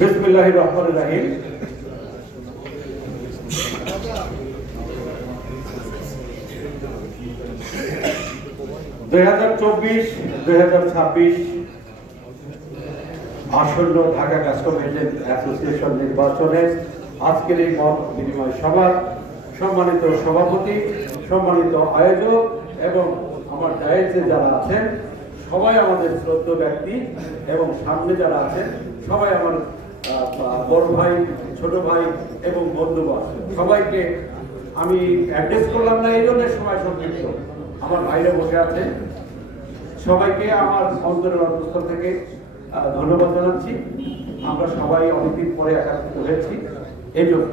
বিসমিল্লাহির রহমানির রহিম। (2024-2026) আসন্ন ঢাকা কাস্টম এজেন্ট অ্যাসোসিয়েশন নির্বাচনের আজকের এই মত বিনিময় সভার সম্মানিত সভাপতি, সম্মানিত আয়োজক এবং আমার ডায়েটে যারা আছেন সবাই আমাদের শ্রদ্ধ ব্যক্তি এবং সামনে যারা আছেন সবাই আমার বড় ভাই, ছোট ভাই এবং বন্ধুগণ, সবাইকে আমি অ্যাড্রেস করলাম না এই জন্য সময় সংক্ষিপ্ত। আমার ভাইরা বসে আছেন, সবাইকে আমার অন্তরের অন্তঃস্থল থেকে ধন্যবাদ জানাচ্ছি। আমরা সবাই অনেকদিন পরে একাত্রিত হয়েছি। এই জন্য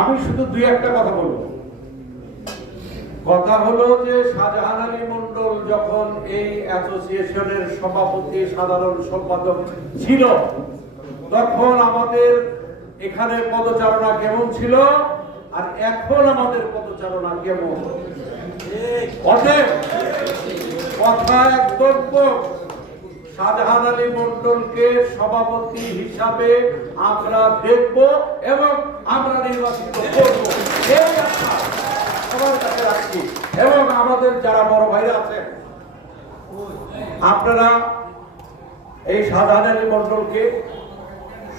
আমি শুধু দুই একটা কথা বলবো। কথা হলো যে শাহজাহান আলী মন্ডল যখন এই অ্যাসোসিয়েশনের সভাপতি, সাধারণ সম্পাদক ছিল, তখন আমাদের এখানে পদচারণা কেমন ছিল আর এখন আমাদের পদচারণা কেমন। অতএব কথা একদম শাহজাহান আলী মন্ডলকে সভাপতি হিসাবে আমরা দেখব এবং আমরা নির্বাচিত করব, এই আশা সবার কাছে রাখছি। এবং আমাদের যারা বড় ভাইরা আছেন, আপনারা এই শাহজাহান আলী মন্ডলকে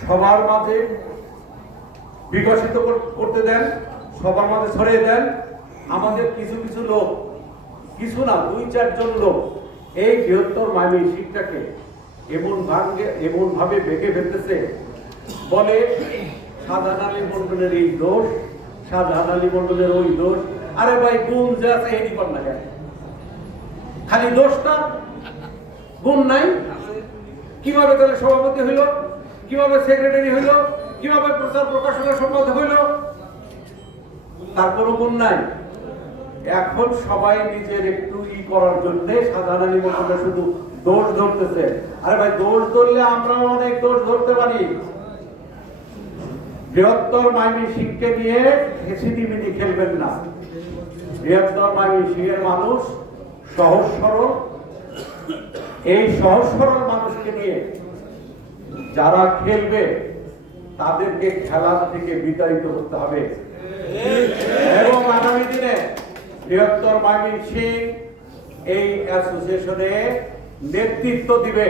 সবার মাঝে বিকশিত করতে দেন, সবার মাঝে ছড়িয়ে দেন। আমাদের কিছু কিছু লোক, কিছু না 2-4 জন লোক এই বৃহত্তর ময়মনসিংহটাকে এমন ভাবে বেঁকে ফেলতেছে, বলে শাহজাহান আলী মন্ডলের এই দোষ, শাহজাহান আলী মন্ডলের ওই দোষ। আরে ভাই, গুণ যে আছে এটি কর না কেন? খালি দোষটা, গুণ নাই? কিভাবে তাহলে সভাপতি হইল, কিভাবে সেক্রেটারি হইল, কিভাবে প্রচার প্রকাশনার সম্পাদক হইল? তার কোনো গুণ নাই। এখন সবাই নিজের একটু করার জন্য শাহজাহান আলী মন্ডল শুধু দোষ ধরতেছে। আরে ভাই, দোষ ধরলে আমরাও অনেক দোষ ধরতে পারি। বৃহত্তর ময়মনসিংহকে নিয়ে হেসিদিমিনি খেলবেন না। বৃহত্তর ময়মনসিংহের মানুষ সহজ সরল, এই সহজ সরল মানুষকে নিয়ে যারা খেলবে তাদেরকে খেলা থেকে বিতাড়িত করতে হবে। এবং আগামী দিনে বৃহত্তর ময়মনসিংহ এই অ্যাসোসিয়েশনে নেতৃত্ব দিবে,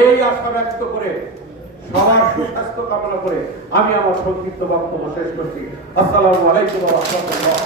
এই আশা ব্যক্ত করে সবার সুস্বাস্থ্য কামনা করে আমি আমার সংক্ষিপ্ত বক্তব্য শেষ করছি। আসসালামু আলাইকুম ওয়া রাহমাতুল্লাহ।